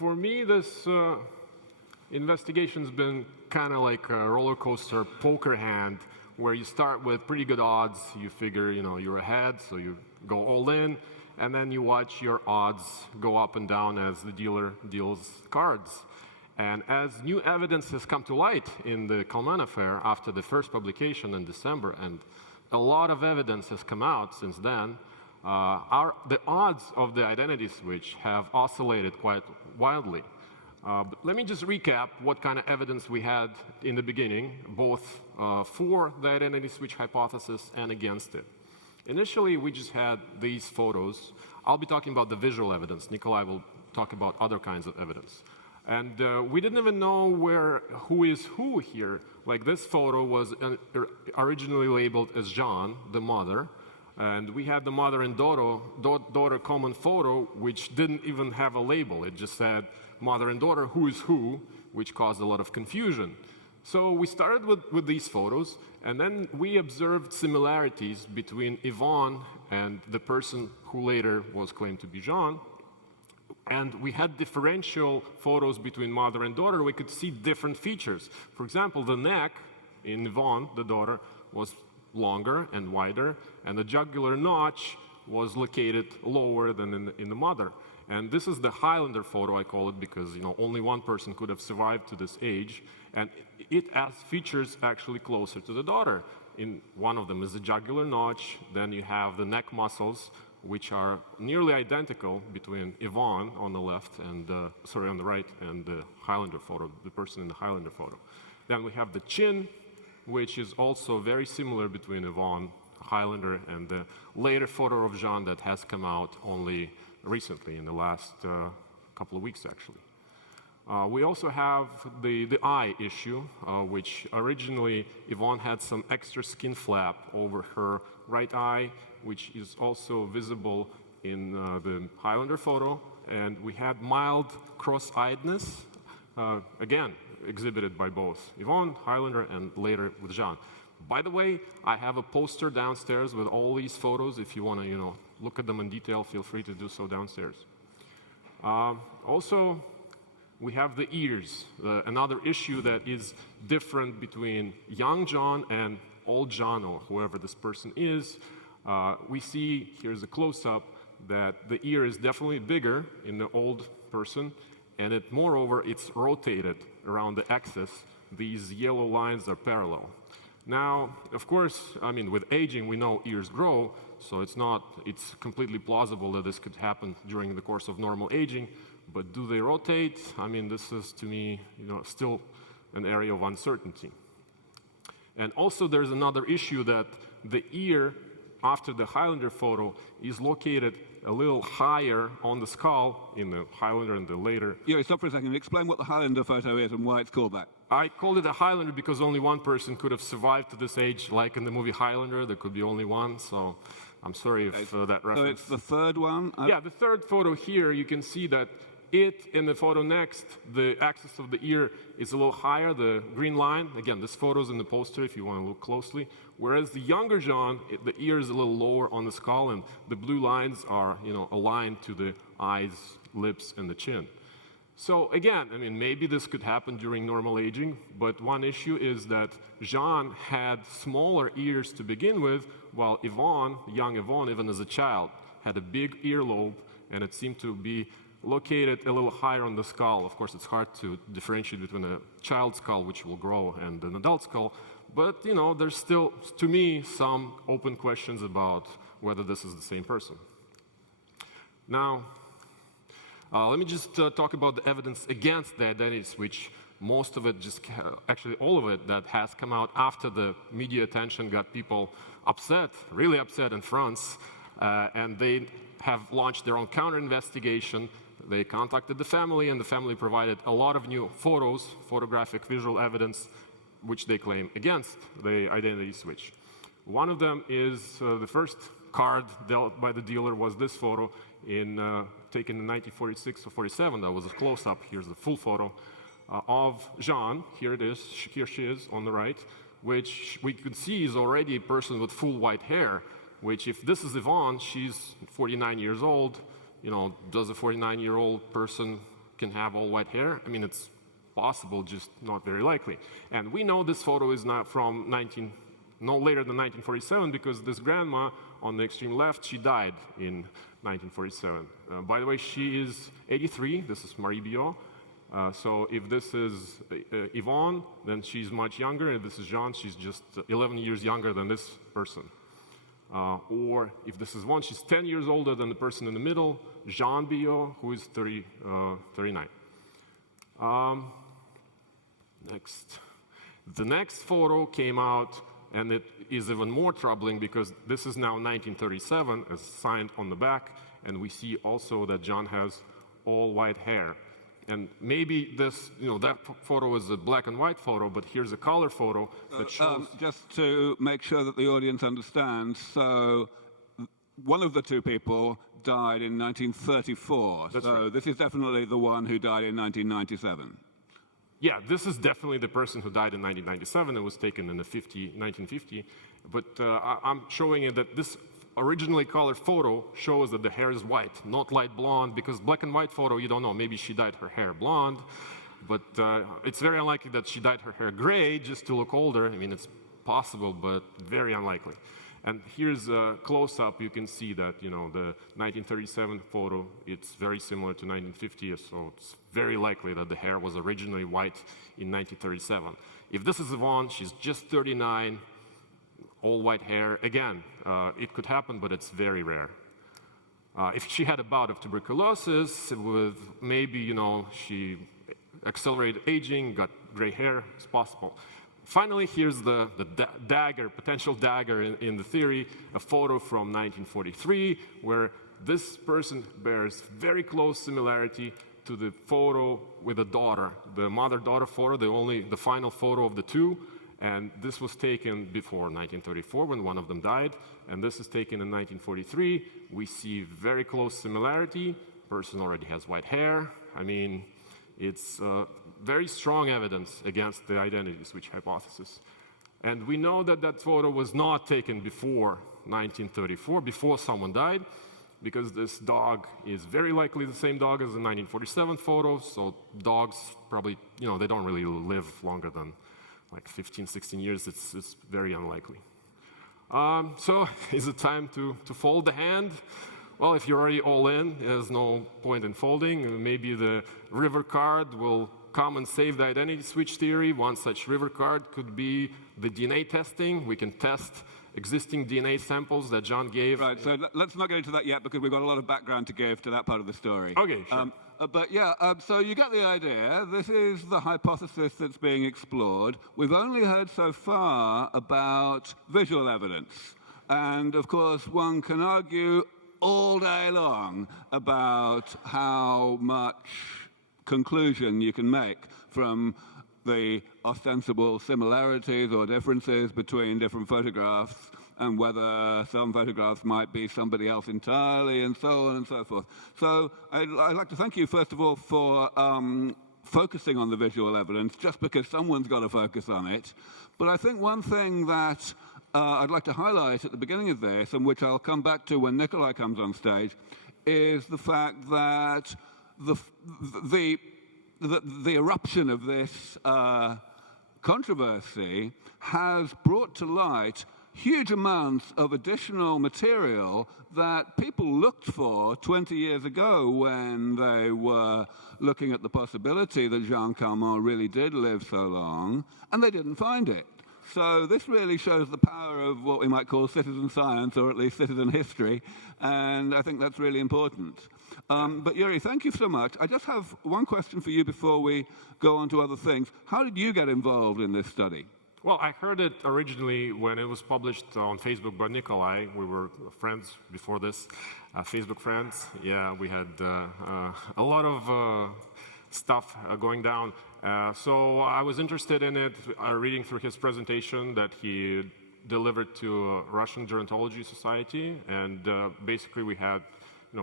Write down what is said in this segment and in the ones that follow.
For me, this investigation's been kind of like a roller coaster poker hand, where you start with pretty good odds. You figure, you're ahead, so you go all in, and then you watch your odds go up and down as the dealer deals cards. And as new evidence has come to light in the Calment affair after the first publication in December, and a lot of evidence has come out since then, the odds of the identity switch have oscillated quite wildly. But let me just recap what kind of evidence we had in the beginning, both for the identity switch hypothesis and against it. Initially, we just had these photos. I'll be talking about the visual evidence. Nikolay will talk about other kinds of evidence. And we didn't even know who is who here. Like, this photo was originally labeled as Jean, the mother. And we had the mother and daughter common photo, which didn't even have a label. It just said mother and daughter, who is who, which caused a lot of confusion. So we started with these photos, and then we observed similarities between Yvonne and the person who later was claimed to be Jean. And we had differential photos between mother and daughter. We could see different features. For example, the neck in Yvonne, the daughter, was longer and wider, and the jugular notch was located lower than in the mother. And this is the Highlander photo, I call it, because only one person could have survived to this age, and it has features actually closer to the daughter. In one of them is the jugular notch, then you have the neck muscles, which are nearly identical between Yvonne on the left and on the right, and the Highlander photo, the person in the Highlander photo. Then we have the chin, which is also very similar between Yvonne, Highlander, and the later photo of Jean that has come out only recently, in the last couple of weeks, actually. We also have the eye issue, which originally Yvonne had some extra skin flap over her right eye, which is also visible in the Highlander photo. And we had mild cross-eyedness, again, exhibited by both Yvonne, Highlander, and later with Jean. By the way, I have a poster downstairs with all these photos. If you want to, look at them in detail, feel free to do so downstairs. Also, we have the ears, another issue that is different between young John and old John, or whoever this person is. We see, here's a close-up, that the ear is definitely bigger in the old person, and moreover, it's rotated around the axis. These yellow lines are parallel. Now, of course, with aging, we know ears grow, so it's completely plausible that this could happen during the course of normal aging, but do they rotate? This is, to me, still an area of uncertainty. And also, there's another issue that the ear, after the Highlander photo, is located a little higher on the skull in the Highlander and the later. Yuri, stop for a second. Explain what the Highlander photo is and why it's called that. I called it a Highlander because only one person could have survived to this age. Like in the movie Highlander, there could be only one, so I'm sorry if that reference... So it's the third one? Yeah, the third photo here, you can see that in the photo next, the axis of the ear is a little higher, the green line. Again, this photo's in the poster if you want to look closely. Whereas the younger John, the ear is a little lower on the skull, and the blue lines are, aligned to the eyes, lips, and the chin. So again, maybe this could happen during normal aging, but one issue is that Jean had smaller ears to begin with, while Yvonne, young Yvonne, even as a child, had a big earlobe, and it seemed to be located a little higher on the skull. Of course, it's hard to differentiate between a child's skull, which will grow, and an adult skull. But, there's still, to me, some open questions about whether this is the same person. Now, let me just talk about the evidence against the identity switch. Most of it, actually all of it, that has come out after the media attention got people upset, really upset in France, and they have launched their own counter-investigation. They contacted the family, and the family provided a lot of new photos, photographic visual evidence, which they claim against the identity switch. One of them is the first card dealt by the dealer was this photo taken in 1946 or 47. That was a close-up. Here's the full photo of Jean. Here it is. Here she is on the right, which we could see is already a person with full white hair, which if this is Yvonne, she's 49 years old. Does a 49-year-old person can have all white hair? I mean, it's possible, just not very likely. And we know this photo is not from no later than 1947 because this grandma on the extreme left, she died in 1947. By the way, she is 83. This is Marie Biot. So if this is Yvonne, then she's much younger. If this is Jean, she's just 11 years younger than this person. Or if this is Yvonne, she's 10 years older than the person in the middle, Jean Biot, who is 39. Next. The next photo came out, and it is even more troubling because this is now 1937, as signed on the back, and we see also that John has all white hair. And maybe this, that photo is a black and white photo, but here's a color photo that shows... just to make sure that the audience understands, so one of the two people died in 1934. That's so right. This is definitely the one who died in 1997. Yeah, this is definitely the person who died in 1997. It was taken in 1950. But I'm showing you that this originally colored photo shows that the hair is white, not light blonde, because black and white photo, you don't know. Maybe she dyed her hair blonde, but it's very unlikely that she dyed her hair gray just to look older. I mean, it's possible, but very unlikely. And here's a close-up. You can see that, the 1937 photo, it's very similar to 1950, so it's very likely that the hair was originally white in 1937. If this is Yvonne, she's just 39, all white hair. Again, it could happen, but it's very rare. If she had a bout of tuberculosis with maybe, she accelerated aging, got gray hair, it's possible. Finally, here's the dagger, potential dagger in the theory, a photo from 1943, where this person bears very close similarity to the photo with the daughter, the mother-daughter photo, the final photo of the two. And this was taken before 1934 when one of them died, and this is taken in 1943. We see very close similarity. Person already has white hair. I mean, it's very strong evidence against the identity switch hypothesis. And we know that that photo was not taken before 1934, before someone died, because this dog is very likely the same dog as the 1947 photo, so dogs probably, they don't really live longer than like 15, 16 years. It's very unlikely. So is it time to fold the hand? Well, if you're already all in, there's no point in folding. Maybe the river card will come and save the identity switch theory. One such river card could be the DNA testing. We can test existing DNA samples that John gave. Right, so let's not get into that yet because we've got a lot of background to give to that part of the story. Okay, sure. But yeah, so you get the idea. This is the hypothesis that's being explored. We've only heard so far about visual evidence. And of course, one can argue all day long about how much conclusion you can make from the ostensible similarities or differences between different photographs and whether some photographs might be somebody else entirely, and so on and so forth. So I'd like to thank you, first of all, for focusing on the visual evidence, just because someone's got to focus on it. But I think one thing that I'd like to highlight at the beginning of this, and which I'll come back to when Nikolay comes on stage, is the fact that the eruption of this controversy has brought to light huge amounts of additional material that people looked for 20 years ago when they were looking at the possibility that Jean Calment really did live so long, and they didn't find it. So this really shows the power of what we might call citizen science, or at least citizen history, and I think that's really important. But Yuri, thank you so much. I just have one question for you before we go on to other things. How did you get involved in this study? Well, I heard it originally when it was published on Facebook by Nikolay. We were friends before this, Facebook friends. Yeah, we had a lot of stuff going down. So I was interested in it, reading through his presentation that he delivered to Russian Gerontology Society, and basically we had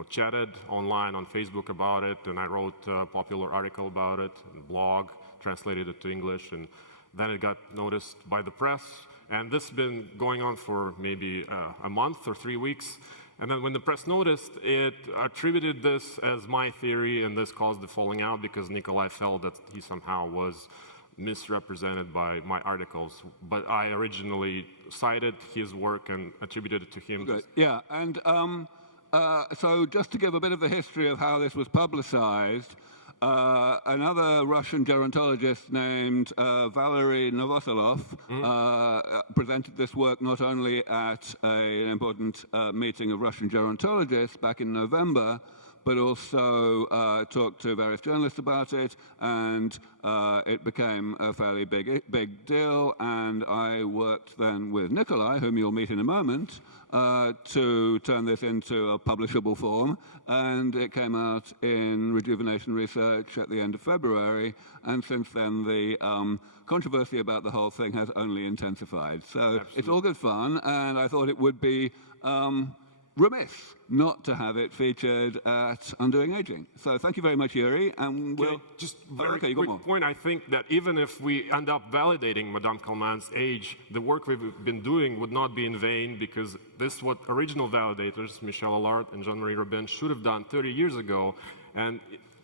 chatted online on Facebook about it, and I wrote a popular article about it, and blog, translated it to English, and then it got noticed by the press. And this has been going on for maybe a month or 3 weeks. And then when the press noticed, it attributed this as my theory, and this caused the falling out because Nikolay felt that he somehow was misrepresented by my articles. But I originally cited his work and attributed it to him. Good. Yeah, and so just to give a bit of the history of how this was publicized, another Russian gerontologist named Valery Novoselov presented this work not only at an important meeting of Russian gerontologists back in November, but also talked to various journalists about it, and it became a fairly big deal. And I worked then with Nikolay, whom you'll meet in a moment, to turn this into a publishable form, and it came out in Rejuvenation Research at the end of February, and since then the controversy about the whole thing has only intensified. So Absolutely. It's all good fun, and I thought it would be remiss not to have it featured at Undoing Aging. So thank you very much, Yuri, and we'll... Just very okay, quick point, I think that even if we end up validating Madame Calment's age, the work we've been doing would not be in vain, because this is what original validators, Michel Allard and Jean-Marie Robin, should have done 30 years ago. And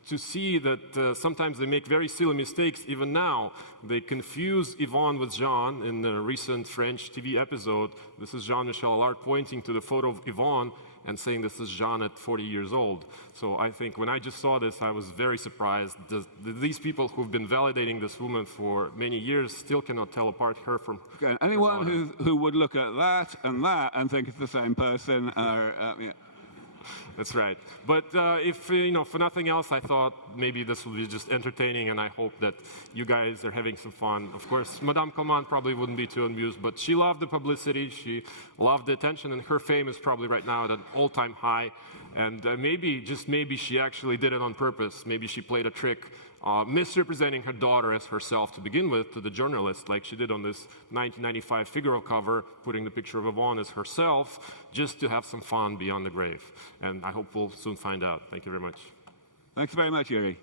to see that sometimes they make very silly mistakes, even now. They confuse Yvonne with Jean in the recent French TV episode. This is Jean-Michel Allard pointing to the photo of Yvonne and saying this is Jean at 40 years old. So I think when I just saw this, I was very surprised. These people who've been validating this woman for many years still cannot tell apart her from... Okay, anyone who would look at that and think it's the same person are... yeah. That's right. But if, for nothing else, I thought maybe this will be just entertaining, and I hope that you guys are having some fun. Of course, Madame Calment probably wouldn't be too amused, but she loved the publicity, she loved the attention, and her fame is probably right now at an all-time high. And maybe, just maybe, she actually did it on purpose. Maybe she played a trick, misrepresenting her daughter as herself to begin with to the journalist, like she did on this 1995 Figaro cover, putting the picture of Yvonne as herself, just to have some fun beyond the grave. And I hope we'll soon find out. Thank you very much. Thanks very much, Yuri.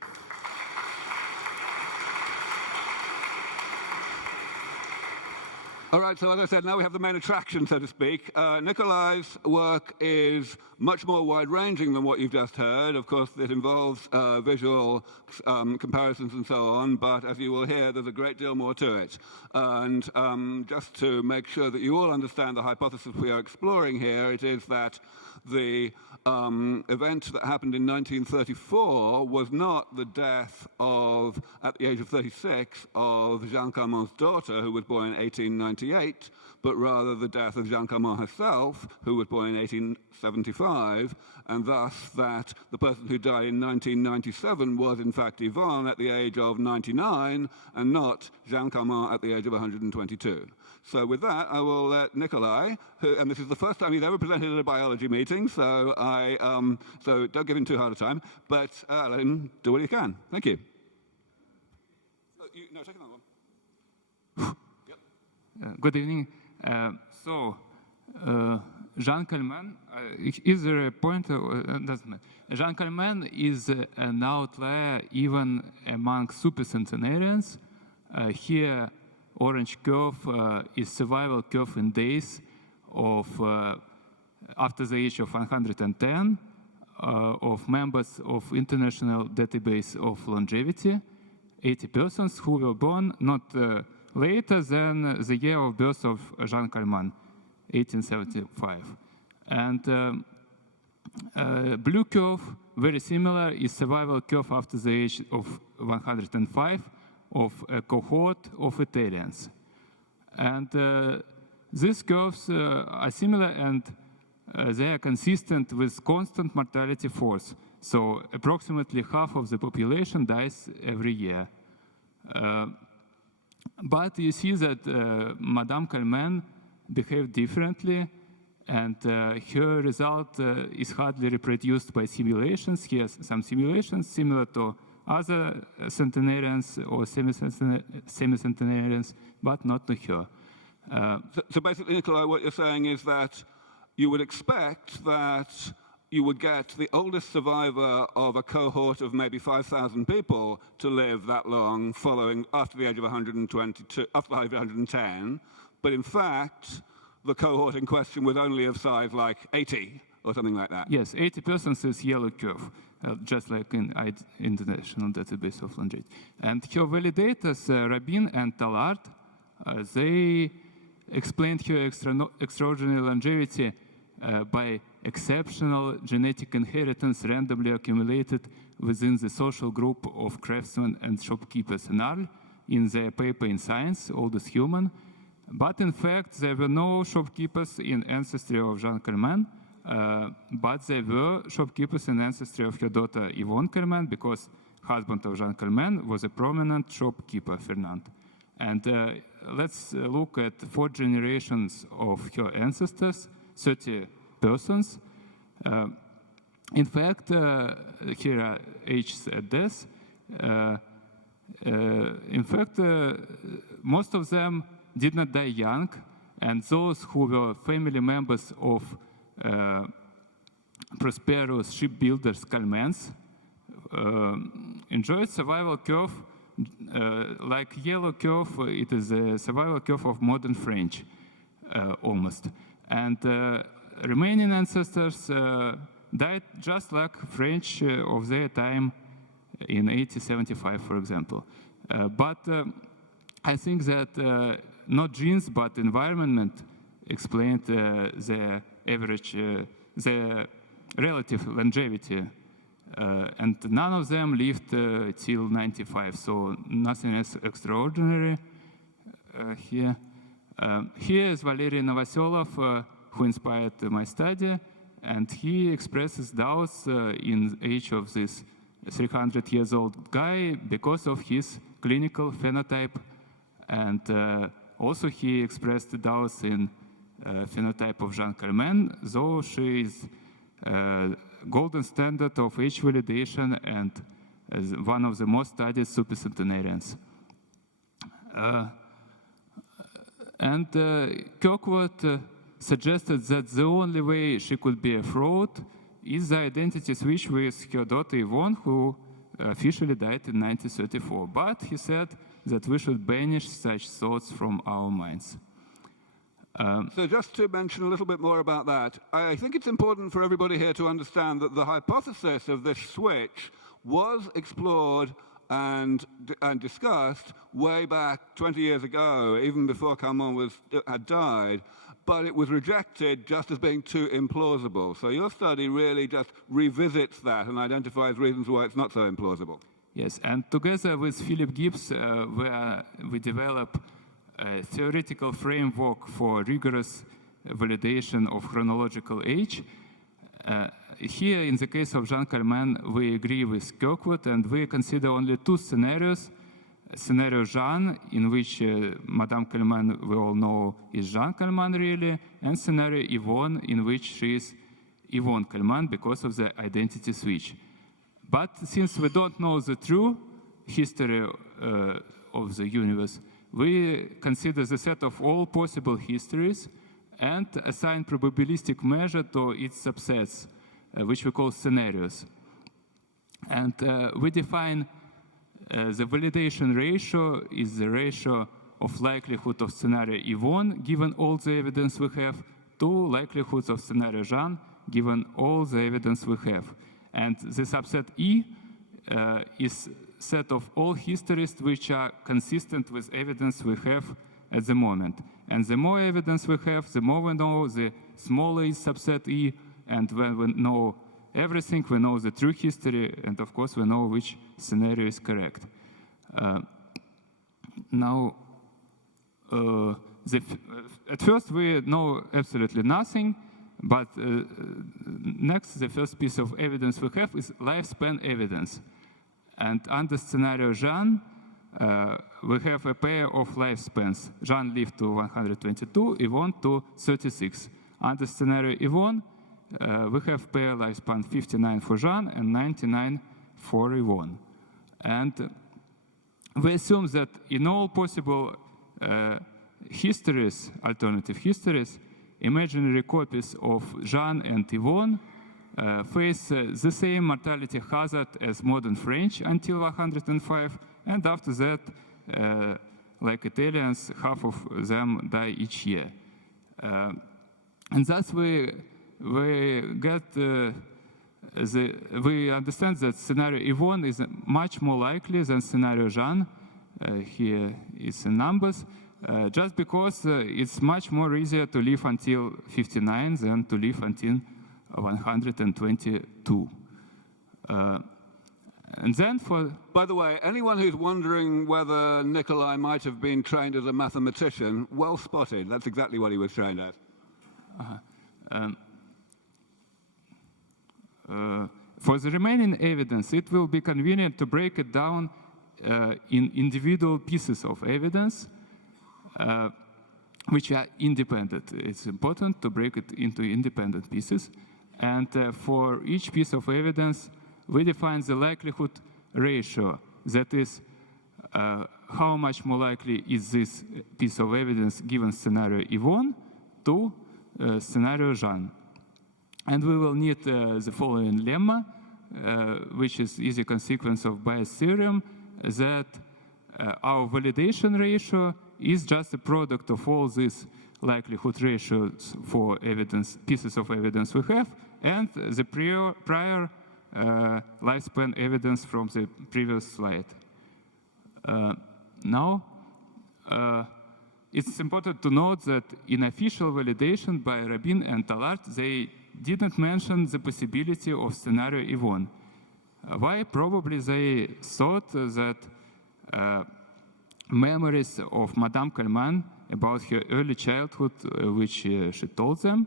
All right, so as I said, now we have the main attraction, so to speak. Nikolay's work is much more wide-ranging than what you've just heard. Of course, it involves visual comparisons and so on, but as you will hear, there's a great deal more to it. And just to make sure that you all understand the hypothesis we are exploring here, it is that the event that happened in 1934 was not the death of, at the age of 36, of Jeanne Calment's daughter, who was born in 1898, but rather the death of Jeanne Calment herself, who was born in 1875, and thus that the person who died in 1997 was in fact Yvonne at the age of 99, and not Jeanne Calment at the age of 122. So with that, I will let Nikolay, and this is the first time he's ever presented at a biology meeting, so so don't give him too hard a time, but let him do what he can. Thank you. No, take another one. Yep. Good evening. Jeanne Calment, is there a point? Doesn't matter. Jeanne Calment is an outlier even among supercentenarians. Here, orange curve is survival curve in days of after the age of 110 of members of International Database of Longevity, 80 persons who were born not later than the year of birth of Jeanne Calment, 1875. And blue curve, very similar, is survival curve after the age of 105 of a cohort of Youtherians. And these curves are similar, and they are consistent with constant mortality force. So approximately half of the population dies every year. But you see that Madame Calment behaved differently, and her result is hardly reproduced by simulations. Here's some simulations similar to other centenarians or semi-centenarians, but not to her. So basically, Nikolay, what you're saying is that you would expect that you would get the oldest survivor of a cohort of maybe 5,000 people to live that long following after the age of 122, after the age of 110, but in fact, the cohort in question was only of size like 80, or something like that. Yes, 80% is yellow curve, just like in International Database of Longevity. And her validators, Rabin and Tallard, they explained her extraordinary longevity by exceptional genetic inheritance randomly accumulated within the social group of craftsmen and shopkeepers in Arles in their paper in Science, Oldest Human. But in fact, there were no shopkeepers in ancestry of Jean Calment, but there were shopkeepers in ancestry of her daughter Yvonne Calment, because husband of Jean Calment was a prominent shopkeeper, Fernand. And let's look at 4 generations of her ancestors, 30 persons. In fact, here are ages at death. In fact, most of them did not die young, and those who were family members of prosperous shipbuilders, Calments, enjoyed survival curve like yellow curve. It is a survival curve of modern French, almost. And remaining ancestors died just like French of their time in 1875, for example. But I think that not genes, but environment explained the average, the relative longevity. And none of them lived till 95, so nothing else extraordinary here. Here is Valery Novoselov, who inspired my study, and he expresses doubts in the age of this 300 years old guy because of his clinical phenotype, and also he expressed doubts in phenotype of Jean Calment, though she is golden standard of age validation and as one of the most studied supercentenarians. And Kirkwood suggested that the only way she could be a fraud is the identity switch with her daughter Yvonne, who officially died in 1934. But he said that we should banish such thoughts from our minds. So just to mention a little bit more about that, I think it's important for everybody here to understand that the hypothesis of this switch was explored and discussed way back 20 years ago, even before Calment had died, but it was rejected just as being too implausible. So your study really just revisits that and identifies reasons why it's not so implausible. Yes, and together with Philip Gibbs, where we develop a theoretical framework for rigorous validation of chronological age. Here, in the case of Jean Calment, we agree with Kirkwood, and we consider only 2 scenarios. Scenario Jean, in which Madame Calment, we all know, is Jean Calment really, and scenario Yvonne, in which she is Yvonne Calment because of the identity switch. But since we don't know the true history of the universe, we consider the set of all possible histories and assign probabilistic measure to its subsets, which we call scenarios. And we define the validation ratio is the ratio of likelihood of scenario Yvonne, given all the evidence we have, to likelihoods of scenario Jean, given all the evidence we have. And the subset E is set of all histories which are consistent with evidence we have at the moment. And the more evidence we have, the more we know, the smaller is subset E, and when we know everything, we know the true history, and of course we know which scenario is correct. Now, at first we know absolutely nothing, but next, the first piece of evidence we have is lifespan evidence. And under scenario Jean, we have a pair of lifespans. Jean lived to 122, Yvonne to 36. Under scenario Yvonne, we have pair lifespan 59 for Jean and 99 for Yvonne. And we assume that in all possible histories, alternative histories, imaginary copies of Jean and Yvonne face the same mortality hazard as modern French until 105, and after that, like Italians, half of them die each year. And thus we we get we understand that scenario E1 is much more likely than scenario Jean. Here is the numbers, just because it's much more easier to live until 59 than to live until 122. And then for... By the way, anyone who's wondering whether Nikolay might have been trained as a mathematician, well spotted. That's exactly what he was trained at. For the remaining evidence, it will be convenient to break it down in individual pieces of evidence, which are independent. It's important to break it into independent pieces. And for each piece of evidence, we define the likelihood ratio. That is, how much more likely is this piece of evidence given scenario E1 to scenario Jean. And we will need the following lemma, which is easy consequence of Bayes' theorem, that our validation ratio is just a product of all these likelihood ratios for evidence, pieces of evidence we have, and the prior lifespan evidence from the previous slide. Now, it's important to note that in official validation by Rabin and Allard, they didn't mention the possibility of scenario E1. Why? Probably they thought that memories of Madame Calment about her early childhood, which she told them,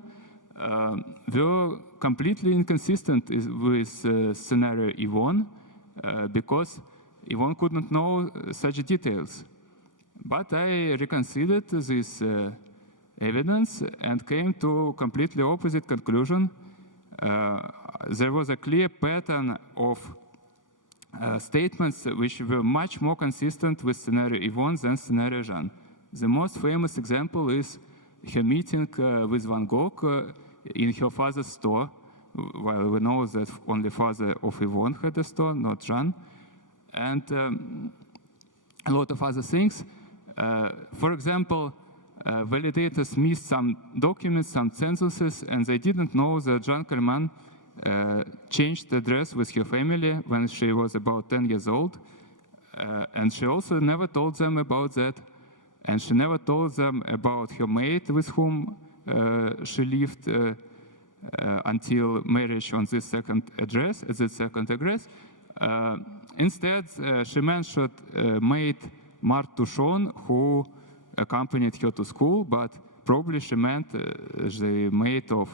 were completely inconsistent with scenario E1 because E1 couldn't know such details. But I reconsidered this evidence and came to completely opposite conclusion. There was a clear pattern of statements which were much more consistent with scenario E1 than scenario Jean. The most famous example is her meeting with Van Gogh in her father's store, while we know that only father of Yvonne had a store, not Jean, and a lot of other things. For example, validators missed some documents, some censuses, and they didn't know that Jean Calment changed the address with her family when she was about 10 years old. And she also never told them about that. And she never told them about her maid with whom she lived until marriage on this second address, Instead, she mentioned maid Marthe Touchon, who accompanied her to school, but probably she meant the maid of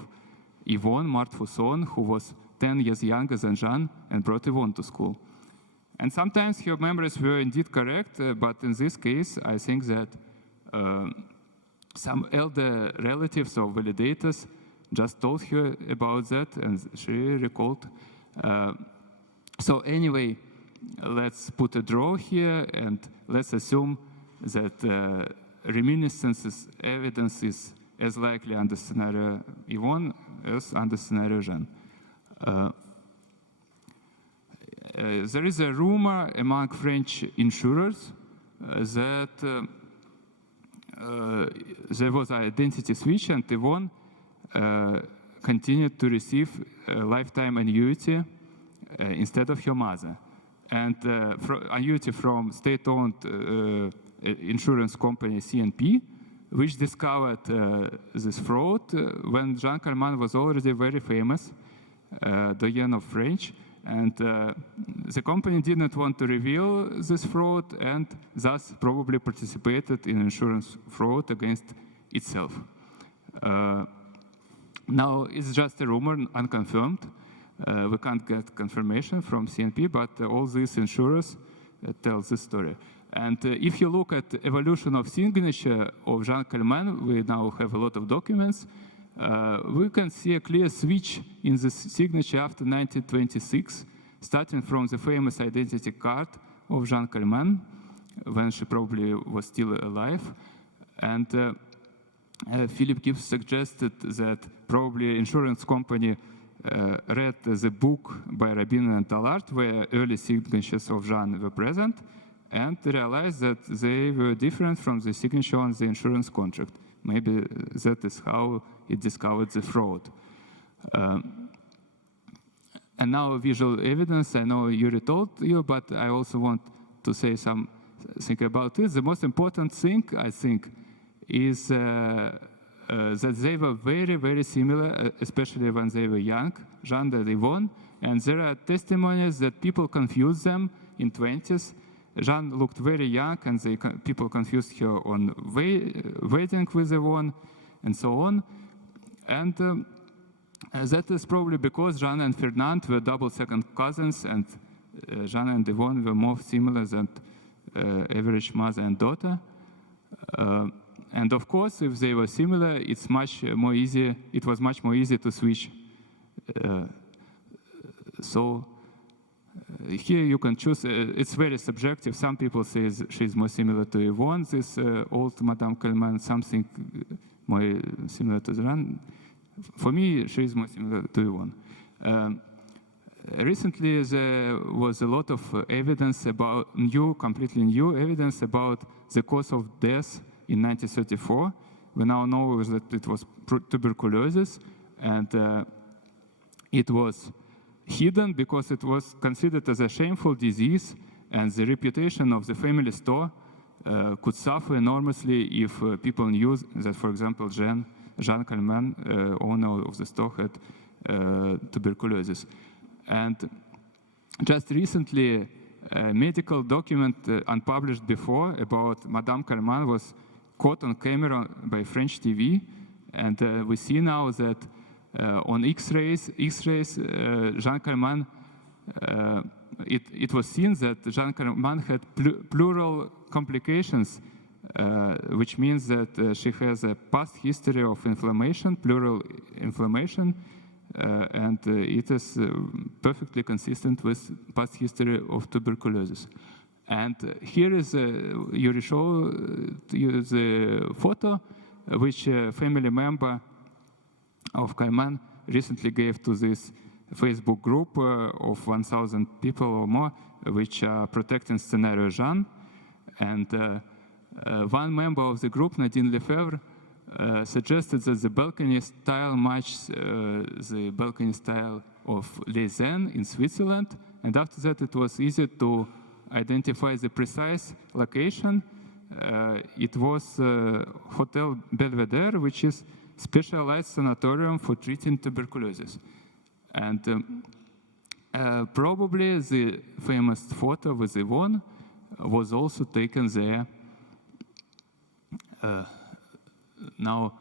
Yvonne, Marthe Fusson, who was 10 years younger than Jean and brought Yvonne to school. And sometimes her memories were indeed correct, but in this case, I think that some elder relatives or validators just told her about that, and she recalled. So anyway, let's put a draw here, and let's assume that reminiscence evidence is as likely under scenario E1 as under scenario Jean. There is a rumor among French insurers that there was an identity switch, and Yvonne continued to receive a lifetime annuity instead of her mother. And annuity from state-owned insurance company CNP, which discovered this fraud when Jean Calment was already very famous, Deigin of French. And the company didn't want to reveal this fraud and thus probably participated in insurance fraud against itself. Now, it's just a rumor, unconfirmed. We can't get confirmation from CNP, but all these insurers tell this story. And if you look at the evolution of signature of Jean Calment, we now have a lot of documents. We can see a clear switch in the signature after 1926, starting from the famous identity card of Jean Calment, when she probably was still alive. And Philip Gibbs suggested that probably insurance company read the book by Rabin and Allard, where early signatures of Jean were present, and realized that they were different from the signature on the insurance contract. Maybe that is how it discovered the fraud. And now visual evidence, I know Yuri told you, but I also want to say something about it. The most important thing, I think, is that they were very, very similar, especially when they were young, Jean and Yvonne. And there are testimonies that people confused them in 20s. Jean looked very young, and people confused her on waiting with Yvonne, and so on. And that is probably because Jean and Fernand were double second cousins, and Jean and Yvonne were more similar than average mother and daughter. And of course, if they were similar, it was much more easy to switch. So here you can choose. It's very subjective. Some people say she's more similar to Yvonne, this old Madame Calment, something more similar to Jean. For me, she's more similar to Yvonne. Recently, there was a lot of evidence about completely new evidence about the cause of death in 1934. We now know that it was tuberculosis, and it was hidden because it was considered as a shameful disease, and the reputation of the family store could suffer enormously if people knew that, for example, Jean Calment, owner of the store, had tuberculosis. And just recently, a medical document unpublished before about Madame Calment was caught on camera by French TV, and we see now that on X-rays, Jean Calment, it was seen that Jean Calment had pleural complications, which means that she has a past history of inflammation, pleural inflammation, and it is perfectly consistent with past history of tuberculosis. And here is Yuri show you the photo which a family member of Calment recently gave to this Facebook group of 1,000 people or more, which are protecting scenario Jean. And one member of the group, Nadine Lefebvre, suggested that the balcony style matches the balcony style of Les Zen in Switzerland. And after that, it was easy to identify the precise location. It was Hotel Belvedere, which is specialized sanatorium for treating tuberculosis. And probably the famous photo with Yvonne was also taken there. Now,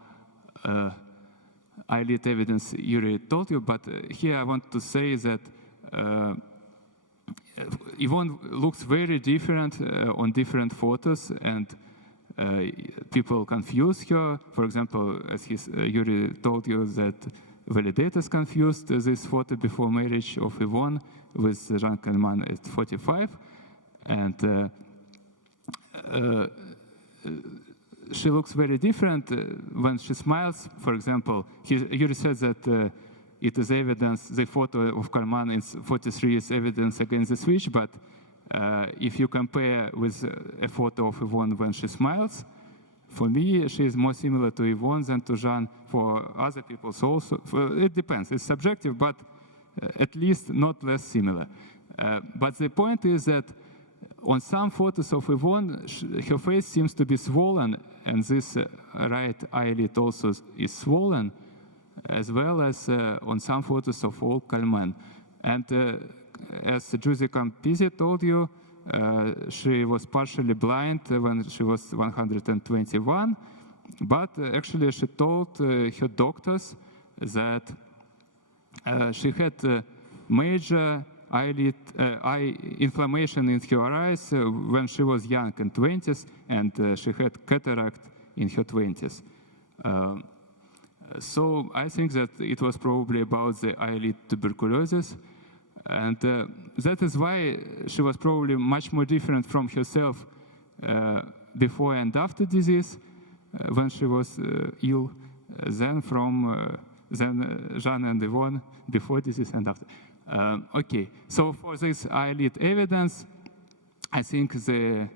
eyelid evidence Yuri told you, but here I want to say that Yvonne looks very different on different photos, and people confuse her. For example, as Yuri told you that validators confused this photo before marriage of Yvonne with Jean Calment at 45. And she looks very different when she smiles. For example, Yuri said that it is evidence, the photo of Calment in 43 is evidence against the switch, but if you compare with a photo of Yvonne when she smiles, for me, she is more similar to Yvonne than to Jean. For other people, also, it depends. It's subjective, but at least not less similar. But the point is that on some photos of Yvonne, her face seems to be swollen, and this right eyelid also is swollen, as well as on some photos of all Calment. And as Giuseppe Campisi told you, she was partially blind when she was 121, but actually she told her doctors that she had major eye inflammation in her eyes when she was young in 20s, and she had cataract in her 20s. So I think that it was probably about the eyelid tuberculosis, and that is why she was probably much more different from herself before and after disease, when she was ill, than Jean and Yvonne before disease and after. Okay, so for this eyelid evidence, I think the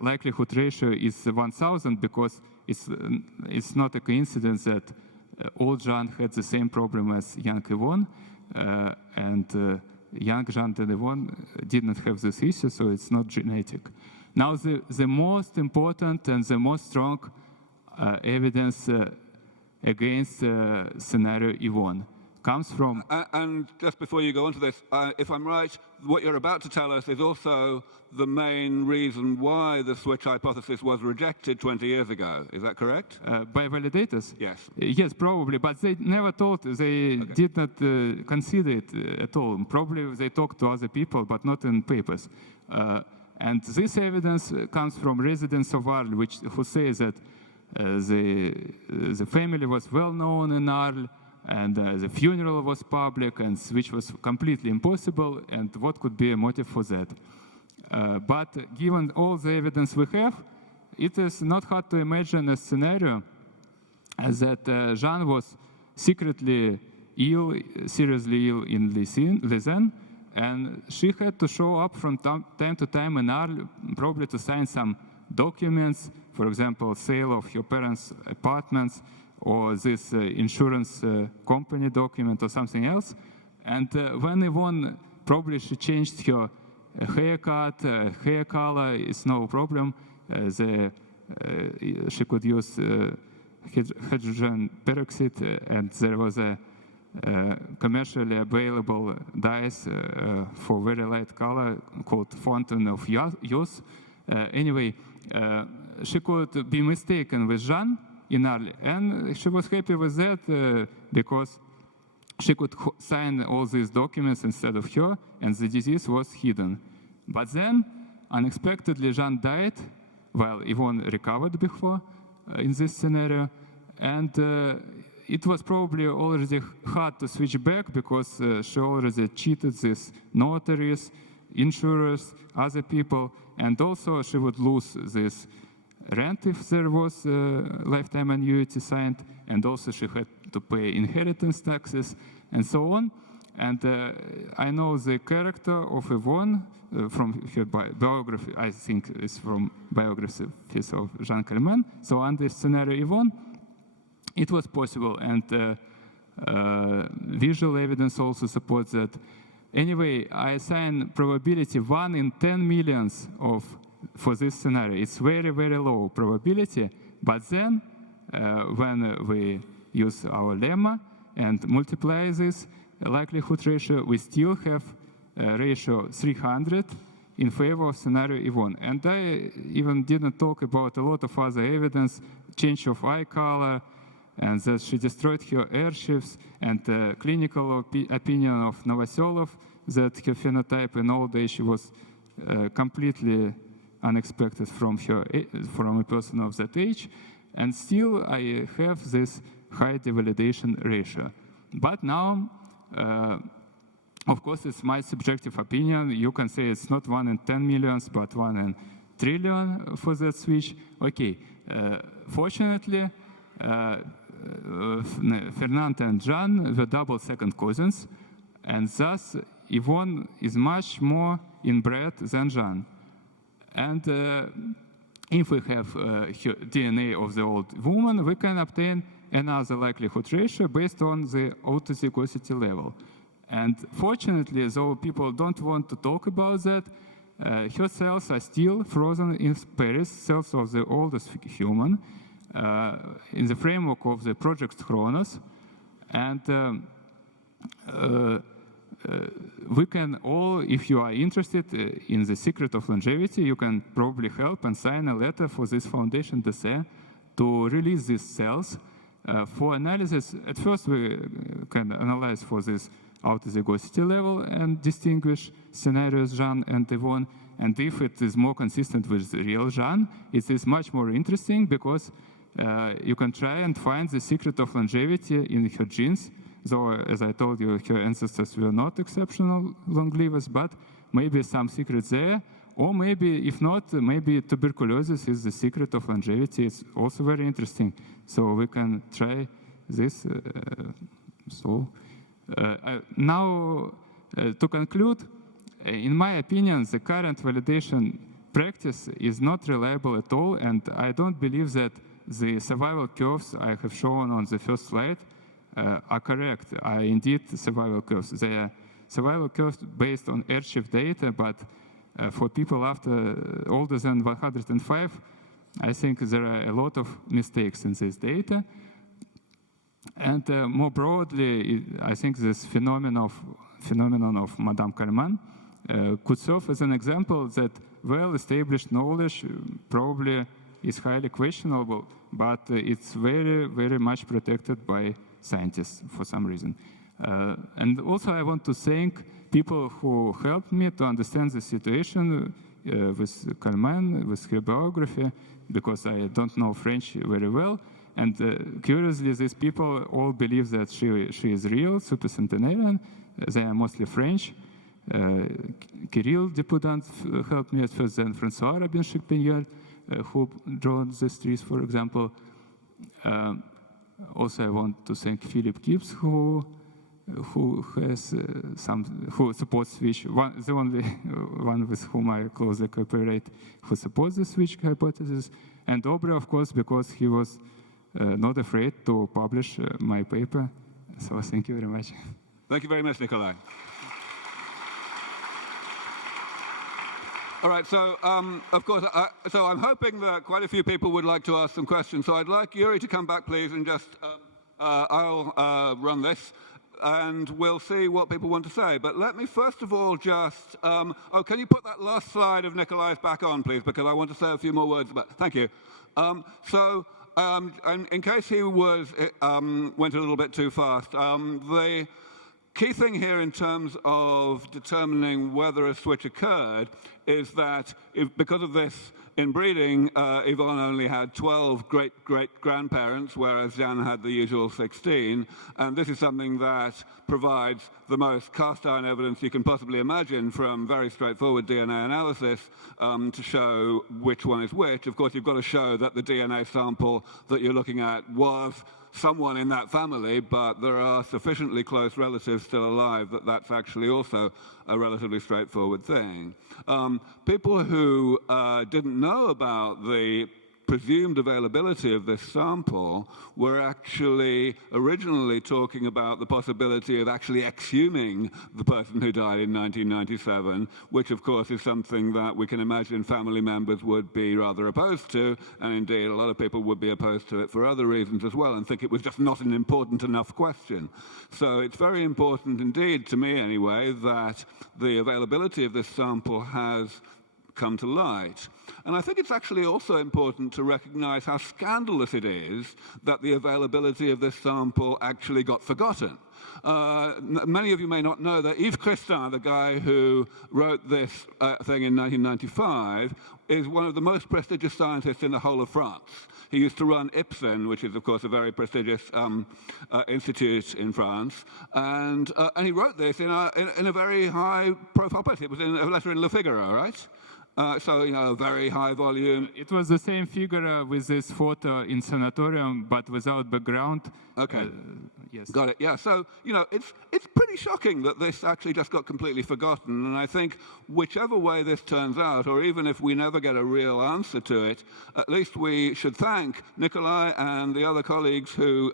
likelihood ratio is 1,000, because it's not a coincidence that old Jean had the same problem as young Yvonne, and young Jean and Yvonne did not have this issue, so it's not genetic. Now, the most important and the most strong evidence against scenario Yvonne comes from... And just before you go on to this, if I'm right, what you're about to tell us is also the main reason why the switch hypothesis was rejected 20 years ago. Is that correct? By validators? Yes. Yes, probably, but they never told, they did not consider it at all. Probably they talked to other people, but not in papers. And this evidence comes from residents of Arles, who say that the family was well known in Arles, and the funeral was public, and which was completely impossible, and what could be a motive for that? But given all the evidence we have, it is not hard to imagine a scenario that Jean was secretly ill, seriously ill in Lizen, and she had to show up from time to time in Arles, probably to sign some documents, for example, sale of her parents' apartments, or this insurance company document or something else. And when Yvonne, probably she changed her haircut, hair color is no problem. She could use hydrogen peroxide, and there was a commercially available dyes for very light color called Fountain of Youth. Anyway, she could be mistaken with Jean in Arles, and she was happy with that because she could sign all these documents instead of her, and the disease was hidden. But then, unexpectedly, Jean died while Yvonne recovered before in this scenario, and it was probably already hard to switch back because she already cheated these notaries, insurers, other people, and also she would lose this rent if there was lifetime annuity signed, and also she had to pay inheritance taxes and so on. And I know the character of Yvonne from her biography. I think it's from biographies of Jean Calment. So under scenario Yvonne, it was possible, and visual evidence also supports that. Anyway, I assign probability 1 in 10 millions for this scenario. It's very, very low probability, but then when we use our lemma and multiply this likelihood ratio, we still have a ratio 300 in favor of scenario Yvonne. And I even didn't talk about a lot of other evidence, change of eye color, and that she destroyed her archives, and clinical opinion of Novoselov that her phenotype in old age was completely unexpected from a person of that age. And still I have this high devalidation ratio. But now, of course, it's my subjective opinion. You can say it's not 1 in 10 millions, but 1 in trillion for that switch. Okay, fortunately, Fernand and Jean were double second cousins, and thus Yvonne is much more inbred than Jean. And if we have DNA of the old woman, we can obtain another likelihood ratio based on the autozygosity level. And fortunately, though people don't want to talk about that, her cells are still frozen in Paris, cells of the oldest human, in the framework of the Project Chronos. And we can all, if you are interested in the secret of longevity, you can probably help and sign a letter for this foundation d'essai to release these cells for analysis. At first, we can analyze for this autozygosity level and distinguish scenarios Jean and Yvonne. And if it is more consistent with the real Jean, it is much more interesting because you can try and find the secret of longevity in her genes. Though, as I told you, her ancestors were not exceptional long livers, but maybe some secret there. Or maybe, if not, maybe tuberculosis is the secret of longevity. It's also very interesting. So we can try this. Now, to conclude, in my opinion, the current validation practice is not reliable at all, and I don't believe that the survival curves I have shown on the first slide are correct, are indeed survival curves. They are survival curves based on archive data, but for people older than 105, I think there are a lot of mistakes in this data. And more broadly, I think this phenomenon of Madame Calment could serve as an example that well-established knowledge probably is highly questionable, but it's very, very much protected by scientists for some reason. And also I want to thank people who helped me to understand the situation with Calment, with her biography, because I don't know French very well. And curiously, these people all believe that she is real, supercentenarian. They are mostly French. Kirill Deputant helped me at first, then Francois Rabin-Chicpinier, who drew these trees, for example. Also, I want to thank Philip Gibbs, who supports switch. The only one with whom I closely cooperate, who supports the switch hypothesis, and Aubrey, of course, because he was not afraid to publish my paper. So thank you very much. Thank you very much, Nikolay. All right, so of course, so I'm hoping that quite a few people would like to ask some questions. So I'd like Yuri to come back, please, and just I'll run this, and we'll see what people want to say. But let me first of all just, can you put that last slide of Nikolay's back on, please, because I want to say a few more words about. Thank you. In case he went a little bit too fast, the key thing here in terms of determining whether a switch occurred is that because of this inbreeding, Yvonne only had 12 great-great-grandparents, whereas Jan had the usual 16. And this is something that provides the most cast-iron evidence you can possibly imagine from very straightforward DNA analysis to show which one is which. Of course, you've got to show that the DNA sample that you're looking at was someone in that family, but there are sufficiently close relatives still alive that that's actually also a relatively straightforward thing. People who didn't know about the presumed availability of this sample were actually originally talking about the possibility of actually exhuming the person who died in 1997, which of course is something that we can imagine family members would be rather opposed to, and indeed a lot of people would be opposed to it for other reasons as well and think it was just not an important enough question. So it's very important indeed, to me anyway, that the availability of this sample has come to light. And I think it's actually also important to recognize how scandalous it is that the availability of this sample actually got forgotten. Many of you may not know that Yves Christin, the guy who wrote this thing in 1995, is one of the most prestigious scientists in the whole of France. He used to run IPSEN, which is, of course, a very prestigious institute in France. And he wrote this in a very high-profile place. It was in a letter in Le Figaro, right? So, a very high volume. It was the same figure with this photo in sanatorium, but without background. Okay. Yes. Got it. Yeah. So, it's pretty shocking that this actually just got completely forgotten. And I think whichever way this turns out, or even if we never get a real answer to it, at least we should thank Nikolay and the other colleagues who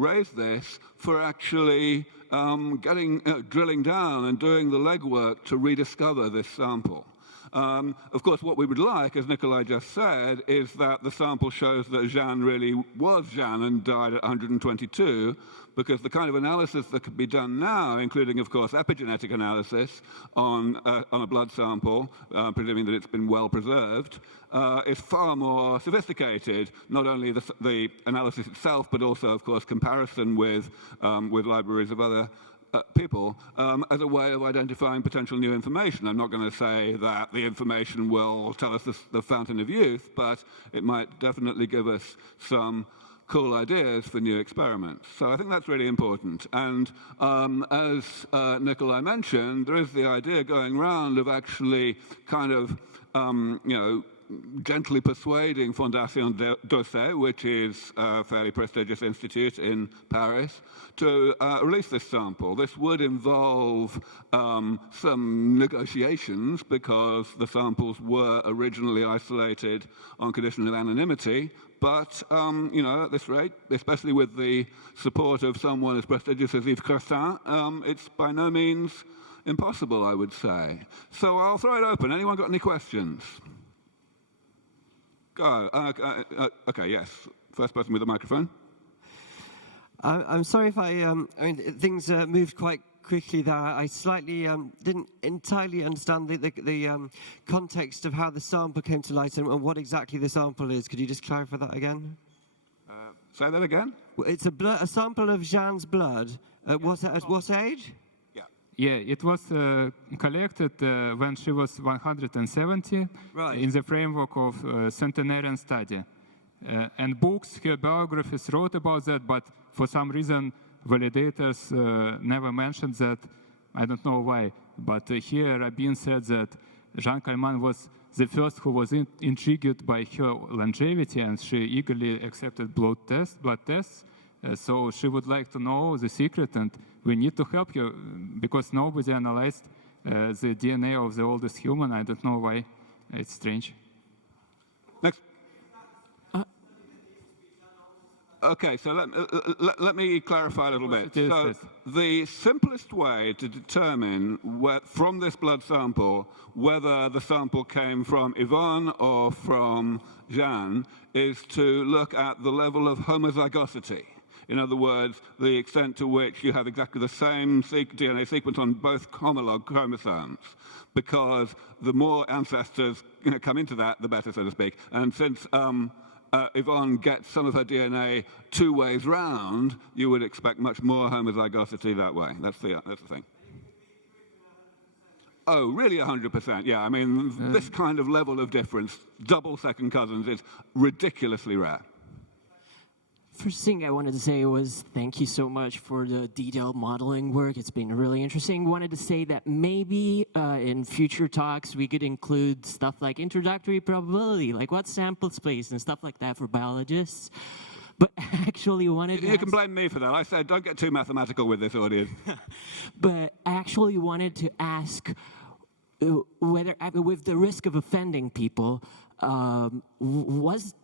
raised this for actually drilling down and doing the legwork to rediscover this sample. Of course, what we would like, as Nikolay just said, is that the sample shows that Jeanne really was Jeanne and died at 122, because the kind of analysis that could be done now, including, of course, epigenetic analysis on a blood sample, presuming that it's been well preserved, is far more sophisticated. Not only the analysis itself, but also, of course, comparison with libraries of other people as a way of identifying potential new information. I'm not going to say that the information will tell us the fountain of youth, but it might definitely give us some cool ideas for new experiments. So I think that's really important. And as Nikolay mentioned, there is the idea going around of actually kind of, gently persuading Fondation d'Orsay, which is a fairly prestigious institute in Paris, to release this sample. This would involve some negotiations because the samples were originally isolated on condition of anonymity. But, at this rate, especially with the support of someone as prestigious as Yves Cressin, it's by no means impossible, I would say. So I'll throw it open. Anyone got any questions? Go. Okay, yes. First person with the microphone. I'm sorry if things moved quite quickly there. I slightly didn't entirely understand the context of how the sample came to light and what exactly the sample is. Could you just clarify that again? Say that again? Well, it's a sample of Jeanne's blood. At what age? Yeah, it was collected when she was 170 in the framework of centenarian study. And books, her biographies wrote about that, but for some reason validators never mentioned that. I don't know why. But here Rabin said that Jeanne Calment was the first who was intrigued by her longevity, and she eagerly accepted blood tests. So she would like to know the secret, and we need to help her because nobody analyzed the DNA of the oldest human. I don't know why. It's strange. Next. Okay, so let me clarify a little bit. So the simplest way to determine from this blood sample whether the sample came from Yvonne or from Jeanne is to look at the level of homozygosity. In other words, the extent to which you have exactly the same DNA sequence on both homolog chromosomes, because the more ancestors come into that, the better, so to speak. And since Yvonne gets some of her DNA 2 ways round, you would expect much more homozygosity that way. That's the thing. Oh, really 100%? Yeah, I mean, this kind of level of difference, double second cousins, is ridiculously rare. First thing I wanted to say was thank you so much for the detailed modeling work. It's been really interesting. Wanted to say that maybe in future talks we could include stuff like introductory probability, like what sample space and stuff like that for biologists. But actually wanted to You can blame me for that. I said don't get too mathematical with this audience. But I actually wanted to ask whether, with the risk of offending people, was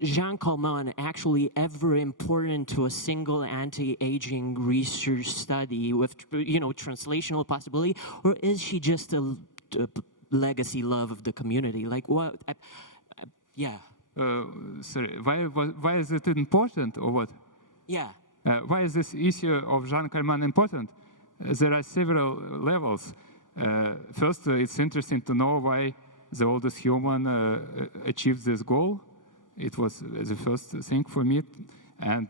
Jeanne Calment actually ever important to a single anti-aging research study with, translational possibility, or is she just a legacy love of the community? Like what? Yeah. Sorry, why is it important, or what? Yeah. Why is this issue of Jeanne Calment important? There are several levels. First, it's interesting to know why the oldest human achieved this goal. It was the first thing for me. And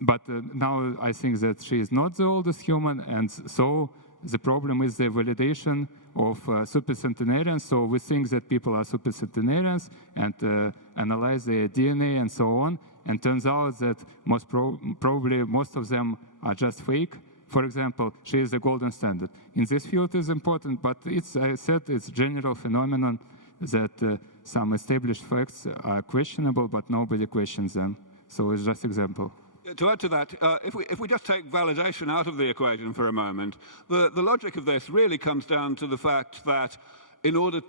but now I think that she is not the oldest human, and so the problem is the validation of supercentenarians. So we think that people are supercentenarians and analyze their DNA and so on. And turns out that probably most of them are just fake. For example, she is the golden standard. In this field is important, but I said it's general phenomenon that some established facts are questionable, but nobody questions them. So it's just example. To add to that, if we just take validation out of the equation for a moment, the logic of this really comes down to the fact that in order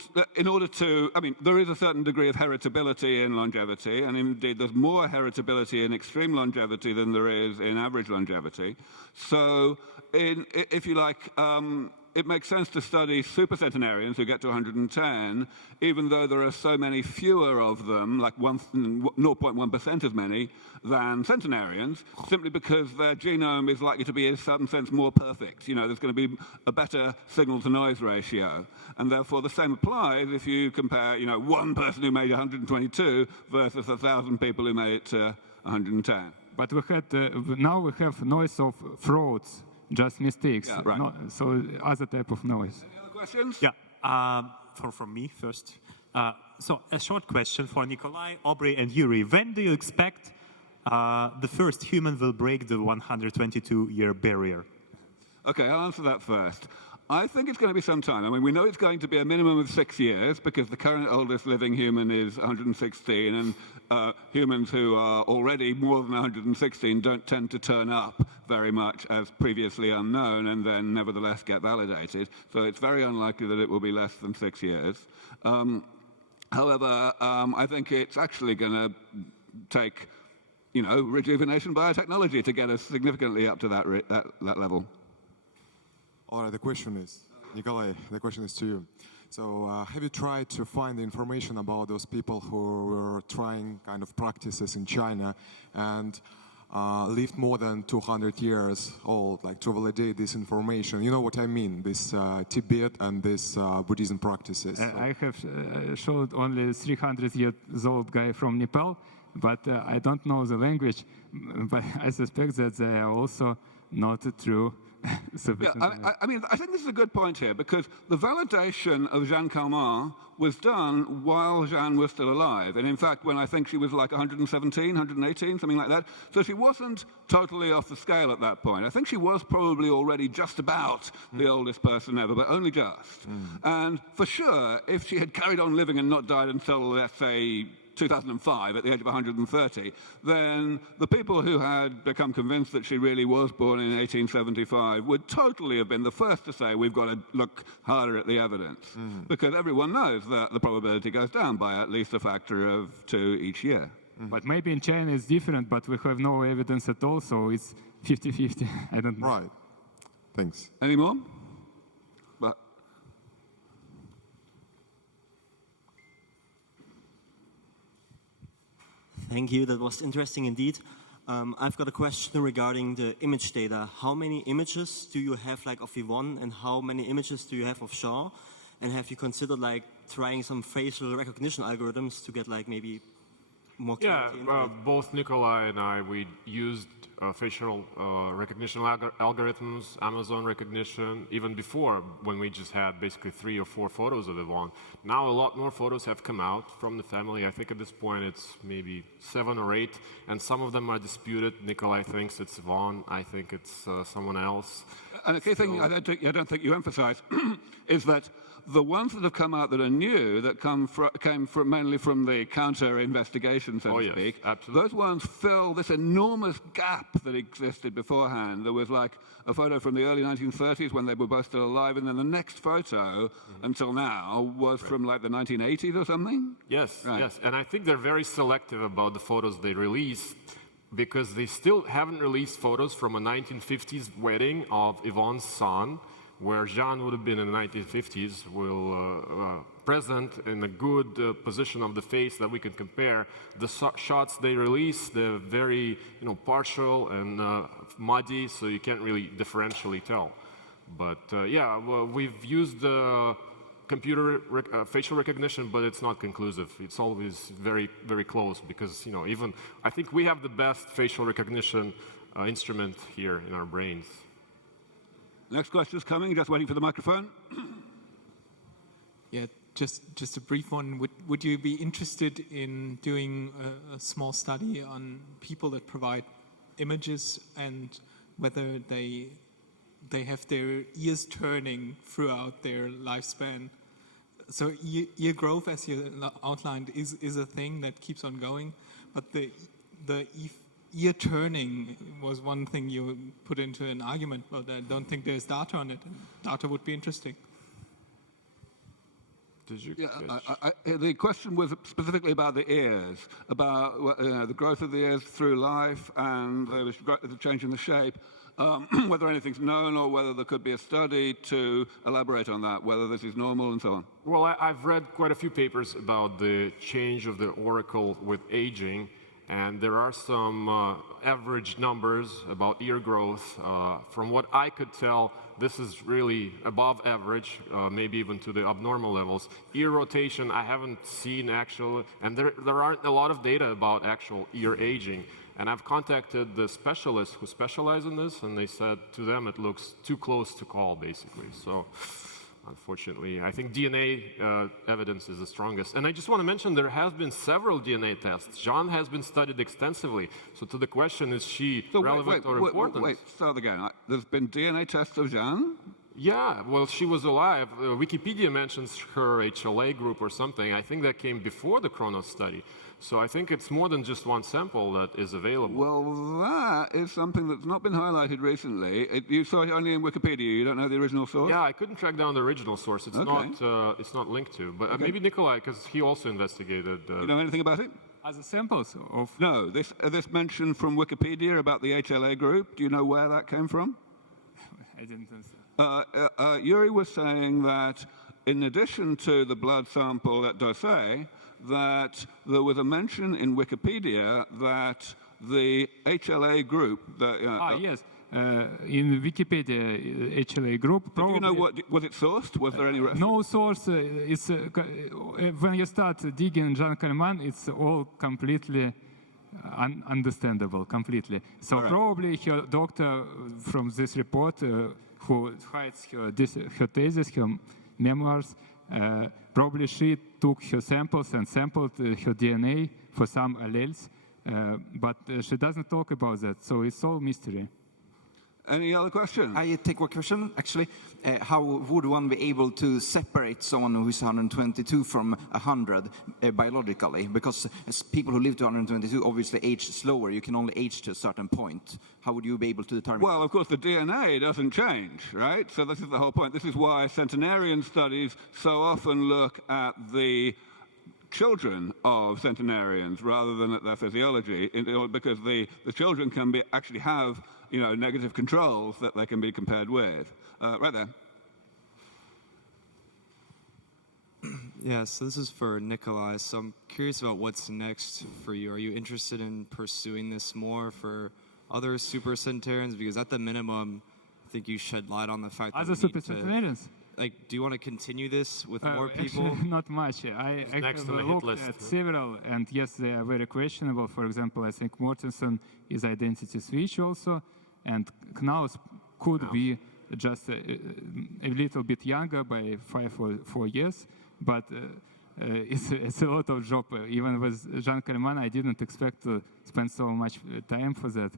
to, I mean, there is a certain degree of heritability in longevity, and indeed there's more heritability in extreme longevity than there is in average longevity. So, if you like, it makes sense to study supercentenarians who get to 110, even though there are so many fewer of them, like 0.1% as many, than centenarians, simply because their genome is likely to be, in a certain sense, more perfect. There's going to be a better signal-to-noise ratio. And therefore, the same applies if you compare, one person who made 122 versus 1,000 people who made it to 110. But now we have noise of frauds. Just mistakes. Yeah, right. So other type of noise. Any other questions? Yeah, from me first. So a short question for Nikolay, Aubrey, and Yuri. When do you expect the first human will break the 122-year barrier? Okay, I'll answer that first. I think it's going to be some time. I mean, we know it's going to be a minimum of 6 years because the current oldest living human is 116, and humans who are already more than 116 don't tend to turn up very much as previously unknown and then nevertheless get validated. So it's very unlikely that it will be less than 6 years. However, I think it's actually going to take, rejuvenation biotechnology to get us significantly up to that level. All right, the question is, Nikolay, the question is to you. So have you tried to find information about those people who were trying kind of practices in China and lived more than 200 years old, like to validate this information? You know what I mean, this Tibet and this Buddhism practices. I have showed only 300 years old guy from Nepal, but I don't know the language, but I suspect that they are also not true. I mean, I think this is a good point here because the validation of Jeanne Calment was done while Jeanne was still alive. And in fact, when I think she was like 117, 118, something like that. So she wasn't totally off the scale at that point. I think she was probably already just about the oldest person ever, but only just. And for sure, if she had carried on living and not died until, let's say, 2005, at the age of 130, then the people who had become convinced that she really was born in 1875 would totally have been the first to say, we've got to look harder at the evidence. Because everyone knows that the probability goes down by at least a factor of 2 each year. But maybe in China it's different, but we have no evidence at all, so it's 50-50. I don't know. Right. Thanks. Any more? Thank you. That was interesting indeed. I've got a question regarding the image data. How many images do you have of Yvonne, and how many images do you have of Jean? And have you considered trying some facial recognition algorithms to get maybe more clarity? Yeah, both Nikolay and I, we used facial recognition algorithms, Amazon recognition, even before when we just had basically 3 or 4 photos of Yvonne. Now a lot more photos have come out from the family. I think at this point it's maybe 7 or 8, and some of them are disputed. Nikolay thinks it's Yvonne. I think it's someone else. And the key thing I don't think you emphasize is that the ones that have come out that are new, that came mainly from the counter-investigation, so to speak, absolutely. Those ones fill this enormous gap that existed beforehand. There was a photo from the early 1930s when they were both still alive, and then the next photo until now was from the 1980s or something? Yes, yes. And I think they're very selective about the photos they release because they still haven't released photos from a 1950s wedding of Yvonne's son, where Jean would have been in the 1950s, present in a good position of the face that we can compare. The shots they release, they're very partial and muddy, so you can't really differentially tell. But we've used computer facial recognition, but it's not conclusive. It's always very, very close because even I think we have the best facial recognition instrument here in our brains. Next question is coming, just waiting for the microphone. Yeah, just a brief one. Would you be interested in doing a small study on people that provide images and whether they have their ears turning throughout their lifespan? So ear growth, as you outlined, is a thing that keeps on going, but the ear turning was one thing you put into an argument, but I don't think there's data on it. Data would be interesting. Did you? Yeah, the question was specifically about the ears, about the growth of the ears through life and the change in the shape. Whether anything's known or whether there could be a study to elaborate on that, whether this is normal and so on. Well, I've read quite a few papers about the change of the auricle with aging. And there are some average numbers about ear growth. From what I could tell, this is really above average, maybe even to the abnormal levels. Ear rotation, I haven't seen actual, and there aren't a lot of data about actual ear aging. And I've contacted the specialists who specialize in this, and they said to them it looks too close to call, basically. So, unfortunately, I think DNA evidence is the strongest. And I just want to mention there has been several DNA tests. Jean has been studied extensively. So to the question, is she relevant or important? Wait, start again. There's been DNA tests of Jean? Yeah, well, she was alive. Wikipedia mentions her HLA group or something. I think that came before the Kronos study. So I think it's more than just one sample that is available. Well, that is something that's not been highlighted recently. You saw it only in Wikipedia. You don't know the original source? Yeah, I couldn't track down the original source. It's not linked to. But maybe Nikolay, because he also investigated. You know anything about it? Other samples of... No, this mention from Wikipedia about the HLA group. Do you know where that came from? I didn't understand. Yuri was saying that in addition to the blood sample at Dosay, that there was a mention in Wikipedia that the HLA group... yes. In Wikipedia, HLA group probably... Do you know was it sourced? Was there any reference? No source. When you start digging Jean Calment, it's all completely understandable, completely. So probably her doctor from this report, who hides her thesis, her memoirs, probably she took her samples and sampled her DNA for some alleles, but she doesn't talk about that, so it's all mystery. Any other questions? I take one question, actually. How would one be able to separate someone who is 122 from 100 biologically? Because as people who live to 122 obviously age slower. You can only age to a certain point. How would you be able to determine? Well, of course, the DNA doesn't change, right? So this is the whole point. This is why centenarian studies so often look at the children of centenarians rather than at their physiology, because the children can actually have negative controls that they can be compared with. Right there. Yeah, so this is for Nikolay. So I'm curious about what's next for you. Are you interested in pursuing this more for other supercentenarians? Because at the minimum, I think you shed light on the fact that other supercentenarians. Do you want to continue this with more people? Actually, not much. I actually looked at several, and yes, they are very questionable. For example, I think Mortensen is identity switch also, and Knaus could be just a little bit younger by 5 or 4 years, but it's a lot of job. Even with Jean Calment, I didn't expect to spend so much time for that.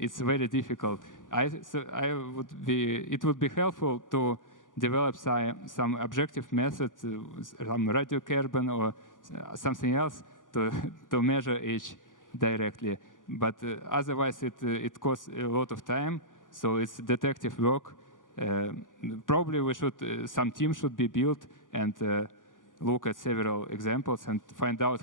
It's very difficult. It would be helpful to develop some objective method, some radiocarbon or something else to measure age directly. But otherwise, it costs a lot of time. So it's detective work. Probably some team should be built and look at several examples and find out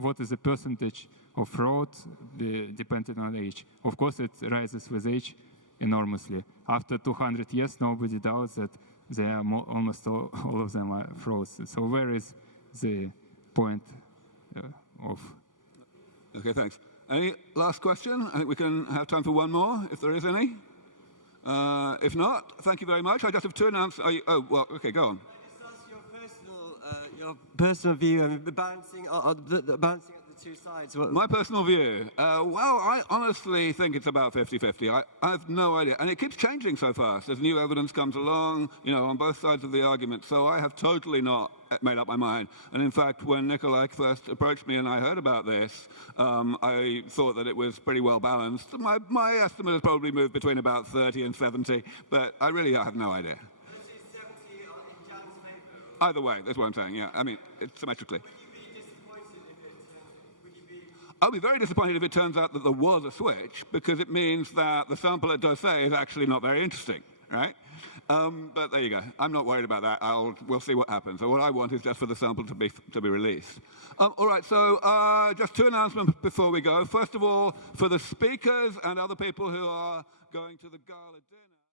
what is the percentage of fraud depending on age. Of course, it rises with age enormously. After 200 years, nobody doubts that they are almost all of them are frauds. So where is the point of? Okay, thanks. Any last question? I think we can have time for one more, if there is any. If not, thank you very much. I just have two announcements. Okay, go on. Can I just ask your personal view and the balancing of the two sides? My personal view? Well, I honestly think it's about 50-50. I have no idea. And it keeps changing so fast as new evidence comes along, on both sides of the argument. So I have totally not made up my mind. And in fact, when Nikolay first approached me and I heard about this, I thought that it was pretty well balanced. My estimate has probably moved between about 30 and 70, but I really have no idea. Either way, that's what I'm saying, yeah. I mean, it's symmetrically. I'll be very disappointed if it turns out that there was a switch, because it means that the sample at Dosay is actually not very interesting, right? But there you go. I'm not worried about that. We'll see what happens. So what I want is just for the sample to be released. All right, so just two announcements before we go. First of all, for the speakers and other people who are going to the gala dinner.